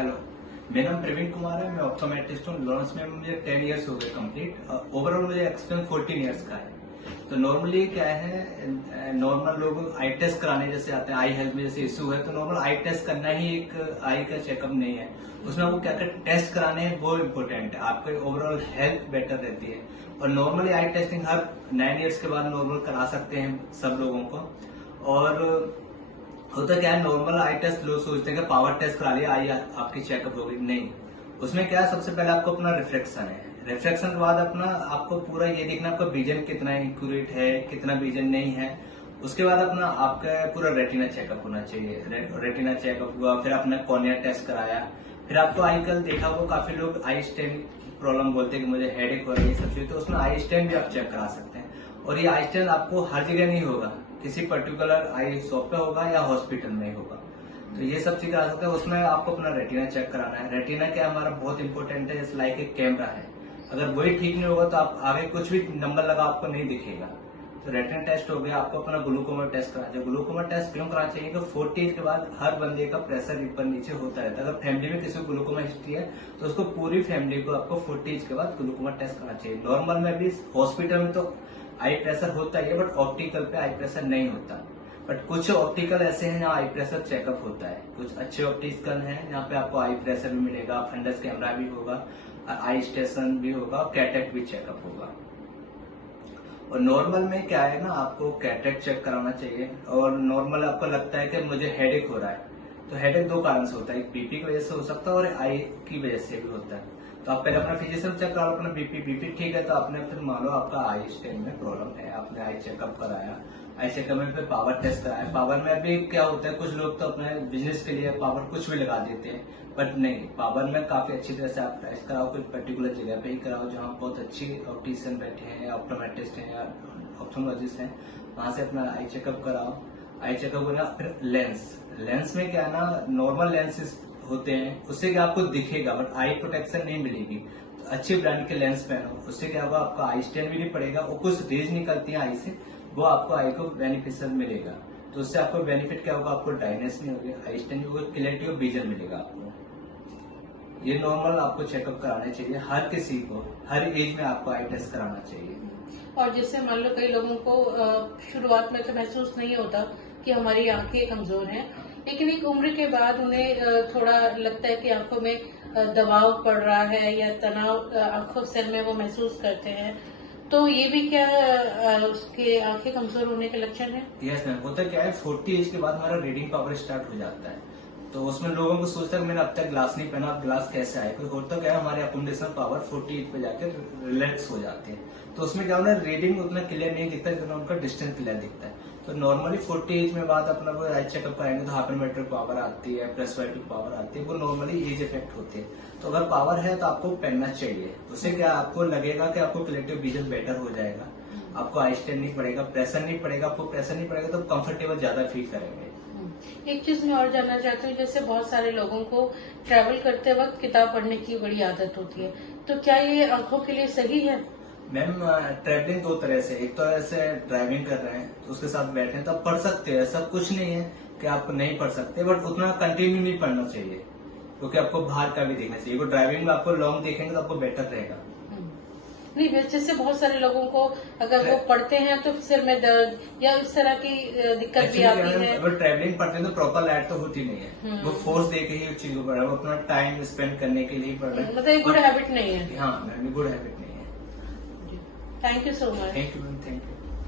Hello, मेरा नाम प्रवीण कुमार है। मैं ऑप्टोमेट्रिस्ट हूँ। लॉरेंस में मुझे 10 इयर्स हो गए कंप्लीट। ओवरऑल मुझे एक्सपीरियंस 14 इयर्स का है। तो नॉर्मली क्या है, नॉर्मल लोग आई टेस्ट कराने जैसे आते हैं, आई हेल्थ में जैसे इश्यू है तो नॉर्मल आई टेस्ट करना ही एक आई का चेकअप नहीं है। उसमें वो क्या क्या टेस्ट कराने हैं वो इम्पोर्टेंट है। आपकी ओवरऑल हेल्थ बेटर रहती है। और normally I testing her 9 years के बाद नॉर्मल करा सकते हैं सब लोगों को। और होता क्या है, नॉर्मल आई टेस्ट लोग सोचते हैं कि पावर टेस्ट करा लिया आई आपकी चेकअप होगी, नहीं। उसमें क्या है, सबसे पहले आपको अपना रिफ्लेक्शन है। रिफ्लेक्शन के बाद अपना आपको पूरा ये देखना आपका विजन कितना एक्यूरेट है, कितना विजन नहीं है। उसके बाद अपना आपका पूरा रेटिना चेकअप होना चाहिए। रेटिना चेकअप हुआ, फिर अपना कॉर्निया टेस्ट कराया। फिर आपको आजकल देखा होगा काफी लोग आई स्टेन प्रॉब्लम बोलते हैं कि मुझे हेडेक हो रही है, सब चीज, तो उसमें आई स्टेन भी आप चेक करा सकते हैं। और ये आई स्टेन आपको हर जगह नहीं होगा, किसी पर्टिकुलर आई शॉप पे होगा या हॉस्पिटल में होगा। तो ये सब चीज करा सकते हैं। उसमें आपको अपना रेटिना चेक कराना है। रेटिना क्या हमारा बहुत इंपॉर्टेंट है, इस लाइक एक कैमरा है। अगर वही ठीक नहीं होगा तो आप आगे कुछ भी नंबर लगा आपको नहीं दिखेगा। तो रेटिना टेस्ट हो गया। आपको अपना ग्लूकोमा टेस्ट कराना चाहिए। ग्लूकोमा टेस्ट क्यों कराना चाहिए कि 40 एज के बाद हर बंदे का प्रेशर ऊपर नीचे होता रहता है। अगर फैमिली में किसी को ग्लूकोमा हिस्ट्री है तो उसको पूरी फैमिली को आपको 40 एज के बाद ग्लूकोमा टेस्ट कराना चाहिए। नॉर्मल में भी हॉस्पिटल में तो आई प्रेशर होता ही है, बट ऑप्टिकल पे आई प्रेशर नहीं होता। बट कुछ ऑप्टिकल ऐसे हैं जहाँ आई प्रेशर चेकअप होता है। कुछ अच्छे ऑप्टिकल हैं जहाँ पे आपको आई प्रेशर भी मिलेगा, फंडस कैमरा भी होगा, आई स्टेशन भी होगा, कैटेक्ट भी चेकअप होगा। और नॉर्मल में क्या है ना, आपको कैटेक्ट चेक कराना चाहिए। और नॉर्मल आपको लगता है कि मुझे हेडेक हो रहा है, तो हेडेक दो कारण से होता है, एक बीपी की वजह से हो सकता है और आई की वजह से भी होता है। तो आप पहले अपना फिजिशियन चेक करा लो, अपना बीपी ठीक है तो आपने फिर मान लो आपका आई स्टेन में प्रॉब्लम है, आपने आई चेकअप कराया। आई चेकअप में फिर पावर टेस्ट कराया। पावर में भी क्या होता है, कुछ लोग तो अपने बिजनेस के लिए पावर कुछ भी लगा देते हैं, बट नहीं, पावर में काफी अच्छी तरह से आप टेस्ट कराओ। कोई पर्टिकुलर जगह पे ही कराओ जहाँ बहुत अच्छी ऑप्टिशियन बैठे हैं या ऑप्टोमेट्रिस्ट हैं या ऑप्थोलॉजिस्ट हैं, वहां से अपना आई चेकअप कराओ। आई चेकअप होना। फिर लेंस में क्या है ना, नॉर्मल लेंसेज होते हैं उससे क्या आपको दिखेगा बट आई प्रोटेक्शन नहीं मिलेगी। तो अच्छे ब्रांड के लेंस पहनो, उससे क्या होगा, आपका आई स्टेन भी नहीं पड़ेगा और कुछ रेज निकलती है आई से, वो आपको आई को बेनिफिशियल मिलेगा। तो उससे आपको बेनिफिट क्या होगा, आपको ड्राइनेस नहीं होगी, आई स्टेन होगा, क्लैरिटी ऑफ विजन मिलेगा आपको। ये नॉर्मल आपको चेकअप कराना चाहिए हर किसी को, हर एज में आपको आई टेस्ट कराना चाहिए। और जैसे मान लो कई लोगों को शुरुआत में तो महसूस नहीं होता कि हमारी आंखें कमजोर हैं, लेकिन एक उम्र के बाद उन्हें थोड़ा लगता है कि आंखों में दबाव पड़ रहा है या तनाव आंखों सिर में वो महसूस करते हैं। तो ये भी क्या उसके आंखें कमजोर होने के लक्षण है? यस मैम, होता क्या है, 40 एज के बाद हमारा रीडिंग पावर स्टार्ट हो जाता है। तो उसमें लोगों को सोचता है मैंने अब तक ग्लास नहीं पहना, अब ग्लास कैसे आए। कोई होता क्या है, हमारे अकोमोडेशन पावर 40 एज पे जाकर रिलैक्स हो जाते हैं। तो उसमें क्या होना है, रीडिंग उतना क्लियर नहीं दिखता जितना उनका डिस्टेंस क्लियर दिखता है। तो नॉर्मली 40 एज में बाद अपना वो आई चेकअप कराएंगे तो हाइपरमेट्रिक पावर आती है, प्रेस्बायोटिक पावर आती है, वो नॉर्मली एज इफेक्ट होती है। तो अगर पावर है तो आपको पहनना चाहिए। उससे क्या आपको लगेगा कि आपको कलेक्टिव विजन बेटर हो जाएगा, आपको आई स्टेन नहीं पड़ेगा, प्रेशर नहीं पड़ेगा। आपको प्रेशर नहीं पड़ेगा तो कंफर्टेबल ज्यादा फील करेंगे। एक चीज मैं और जानना चाहती हूँ, जैसे बहुत सारे लोगों को ट्रैवल करते वक्त किताब पढ़ने की बड़ी आदत होती है, तो क्या ये आंखों के लिए सही है? मैम, ट्रैवलिंग दो तरह से, एक तो ऐसे ड्राइविंग कर रहे हैं तो उसके साथ बैठे हैं तो आप पढ़ सकते हैं, ऐसा कुछ नहीं है कि आप नहीं पढ़ सकते, बट उतना कंटिन्यू नहीं पढ़ना चाहिए क्योंकि आपको बाहर का भी देखना चाहिए। वो ड्राइविंग में आपको लॉन्ग देखेंगे तो आपको बेटर रहेगा। नहीं, जैसे बहुत सारे लोगों को अगर वो पढ़ते हैं तो सिर में दर्द या इस तरह की दिक्कत भी आती है। अगर ट्रैवलिंग पढ़ते हैं तो प्रॉपर लाइट तो होती नहीं है, वो फोर्स दे के ही चीज को पढ़ रहा है, वो अपना टाइम स्पेंड करने के लिए पढ़ रहे हैं। मतलब एक गुड हैबिट नहीं है। हाँ मैम, गुड हैबिट नहीं है। Thank you so much. Thank you ma'am, thank you.